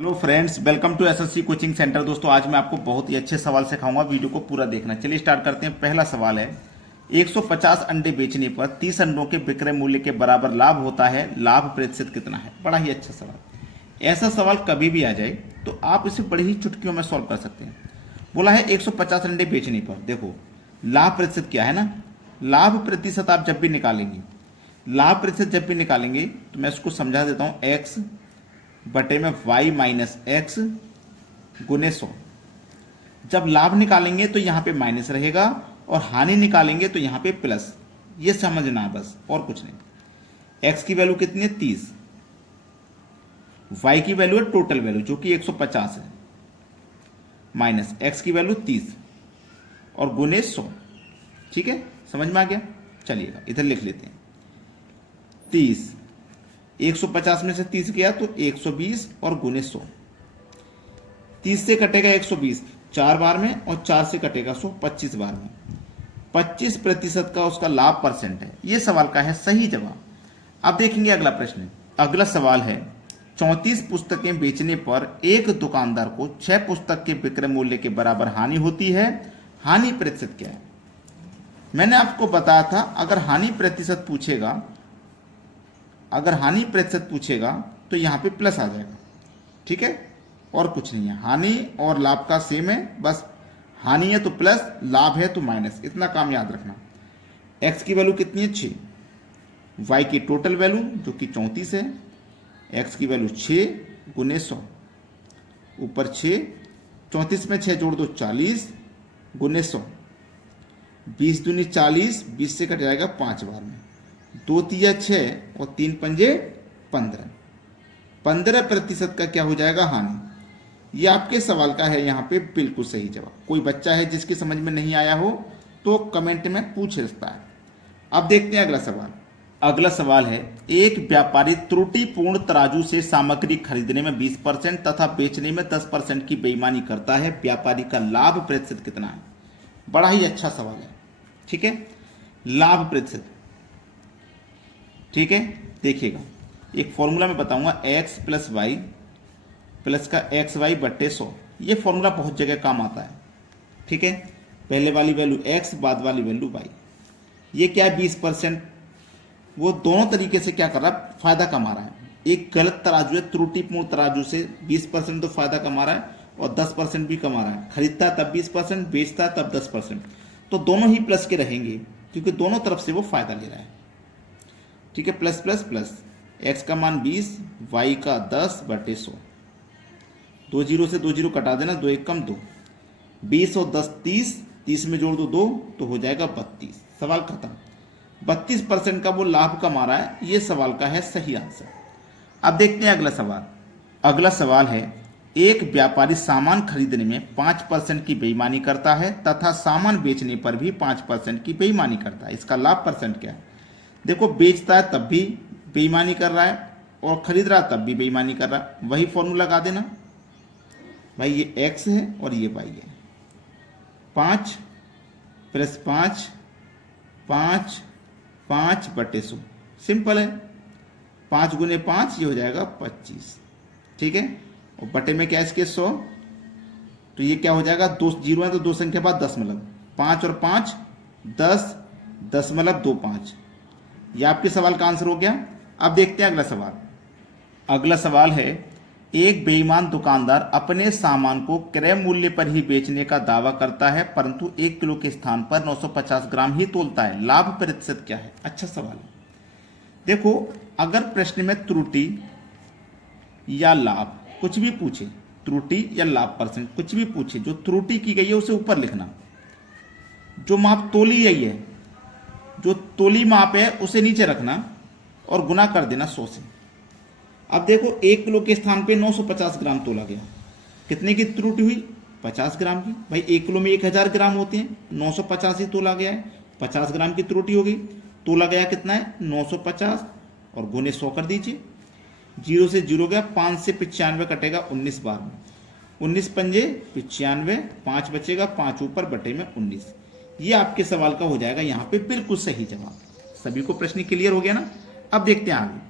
Hello friends, welcome to SSC coaching centre. दोस्तों, आज मैं आपको बहुत ही अच्छे सवाल सिखाऊंगा। वीडियो को पूरा देखना। चलिए स्टार्ट करते हैं। पहला सवाल है, 150 अंडे बेचने पर 30 अंडों के विक्रय मूल्य के बराबर लाभ होता है, लाभ प्रतिशत कितना है? बड़ा ही अच्छा सवाल। ऐसा सवाल कभी भी आ जाए तो आप इसे बड़ी ही चुटकियों में सॉल्व कर सकते हैं। बोला है 150 अंडे बेचने पर, देखो लाभ प्रतिशत क्या है ना। लाभ प्रतिशत आप जब भी निकालेंगे, लाभ प्रतिशत जब भी निकालेंगे तो मैं इसको समझा देता हूं। एक्स बटे में y माइनस एक्स गुने 100। जब लाभ निकालेंगे तो यहां पे माइनस रहेगा और हानि निकालेंगे तो यहां पे प्लस। ये समझना है बस, और कुछ नहीं। x की वैल्यू कितनी है? 30। y की वैल्यू है टोटल वैल्यू जो कि 150 है, माइनस x की वैल्यू 30 और गुने 100। ठीक है, समझ में आ गया? चलिएगा इधर लिख लेते हैं। 30, 150 में से 30 गया तो 120 और गुने 100। 30 से कटेगा 120 4 बार में और 4 से कटेगा 100 25 बार में। 25% का उसका लाभ परसेंट है। यह सवाल का है सही जवाब। अब देखेंगे अगला प्रश्न। अगला सवाल है, 34 पुस्तकें बेचने पर एक दुकानदार को 6 पुस्तक के विक्रय मूल्य के बराबर हानि होती है, हानि प्रतिशत क्या है? मैंने आपको बताया था, अगर हानि प्रतिशत पूछेगा, अगर हानि प्रतिशत पूछेगा तो यहां पे प्लस आ जाएगा। ठीक है, और कुछ नहीं है। हानि और लाभ का सेम है, बस हानि है तो प्लस, लाभ है तो माइनस। इतना काम याद रखना। x की वैल्यू कितनी है? 6। y की टोटल वैल्यू जो कि 34 है, x की वैल्यू 6 गुने 100, ऊपर 6, 34 में 6 जोड़ दो 40 गुने 100। 20 दूनी 40, 20 से कट जाएगा 5 बार में। 2 तिया 6 और 3 पंजे 15। 15% का क्या हो जाएगा? हानि। ये आपके सवाल का है यहाँ पे बिल्कुल सही जवाब। कोई बच्चा है जिसकी समझ में नहीं आया हो तो कमेंट में पूछ सकता है। अब देखते हैं अगला सवाल। अगला सवाल है, एक व्यापारी त्रुटिपूर्ण तराजू से सामग्री खरीदने में 20% तथा बेचने में 10% की बेईमानी करता है, व्यापारी का लाभ प्रतिशत कितना है? बड़ा ही अच्छा सवाल है। ठीक है, लाभ प्रतिशत। ठीक है, देखिएगा एक फॉर्मूला मैं बताऊंगा, x प्लस वाई प्लस का एक्स वाई बट्टे 100। ये फॉर्मूला बहुत जगह काम आता है। ठीक है, पहले वाली वैल्यू x, बाद वाली वैल्यू y। ये क्या है? 20%। वो दोनों तरीके से क्या कर रहा है? फायदा कमा रहा है। एक गलत तराजू है, त्रुटिपूर्ण तराजू से 20% तो फायदा कमा रहा है और 10% भी कमा रहा है। खरीदता है तब 20%, बेचता है तब 10%। तो दोनों ही प्लस के रहेंगे क्योंकि दोनों तरफ से वो फायदा ले रहा है। ठीक है, प्लस प्लस प्लस, x का मान 20, y का 10 बटे 100। 2 जीरो से 2 जीरो कटा देना, 2 एक कम 2। 20 और 10 30, 30 में जोड़ दो 2 तो हो जाएगा 32। सवाल खत्म। 32% का वो लाभ कमा रहा है। ये सवाल का है सही आंसर। अब देखते हैं अगला सवाल। अगला सवाल है, एक व्यापारी सामान खरीदने में 5% की बेईमानी करता है तथा सामान बेचने पर भी 5% की बेईमानी करता है। इसका लाभ परसेंट क्या है? देखो, बेचता है तब भी बेईमानी कर रहा है और खरीद रहा है तब भी बेईमानी कर रहा है। वही फॉर्मूला लगा देना भाई। ये x है और ये y है। 5 प्लस 5, 5, 5 बटे 100। सिंपल है। 5 गुने 5 ये हो जाएगा 25। ठीक है, और बटे में क्या है इसके? 100। तो ये क्या हो जाएगा? 2 जीरो है तो 2 संख्या बाद 10 मतलब 5 और 5 10, 10 मतलब 2 5। ये आपके सवाल का आंसर हो गया। अब देखते हैं अगला सवाल। अगला सवाल है, एक बेईमान दुकानदार अपने सामान को क्रय मूल्य पर ही बेचने का दावा करता है परंतु 1 किलो के स्थान पर 950 ग्राम ही तोलता है, लाभ प्रतिशत क्या है? अच्छा सवाल है। देखो, अगर प्रश्न में त्रुटि या लाभ कुछ भी पूछे, त्रुटि या लाभ परसेंट कुछ भी पूछे, जो त्रुटि की गई है उसे ऊपर लिखना, जो माप तोली गई है, जो तोली माप है उसे नीचे रखना और गुना कर देना 100 से। अब देखो, 1 किलो के स्थान पे 950 ग्राम तोला गया। कितने की त्रुटि हुई? 50 ग्राम की। भाई 1 किलो में 1000 ग्राम होते हैं, 950 ही तोला गया है, 50 ग्राम की त्रुटि हो गई। तोला गया कितना है? 950 और गुने 100 कर दीजिए। 0 से 0 गया, 5 से 95 कटेगा 19 बार में। 19 पंजे 95, 5 बचेगा, 5 ऊपर बटे में 19। ये आपके सवाल का हो जाएगा यहाँ पे बिल्कुल सही जवाब। सभी को प्रश्न क्लियर हो गया ना? अब देखते हैं आगे।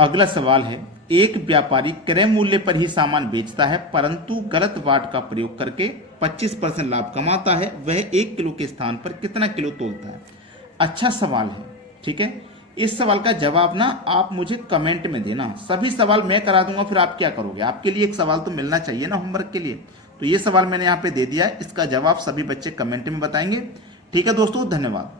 अगला सवाल है, एक व्यापारी क्रय मूल्य पर ही सामान बेचता है परंतु गलत वाट का प्रयोग करके 25% लाभ कमाता है। वह 1 किलो के स्थान पर कितना किलो तोलता है? अच्छा सवाल है, ठीक है। इस सवाल का जवाब ना आप मुझे कमेंट में देना। सभी सवाल मैं करा दूंगा, फिर आप क्या करोगे? आपके लिए एक सवाल तो मिलना चाहिए ना होमवर्क के लिए। तो ये सवाल मैंने यहाँ पे दे दिया है, इसका जवाब सभी बच्चे कमेंट में बताएंगे। ठीक है दोस्तों, धन्यवाद।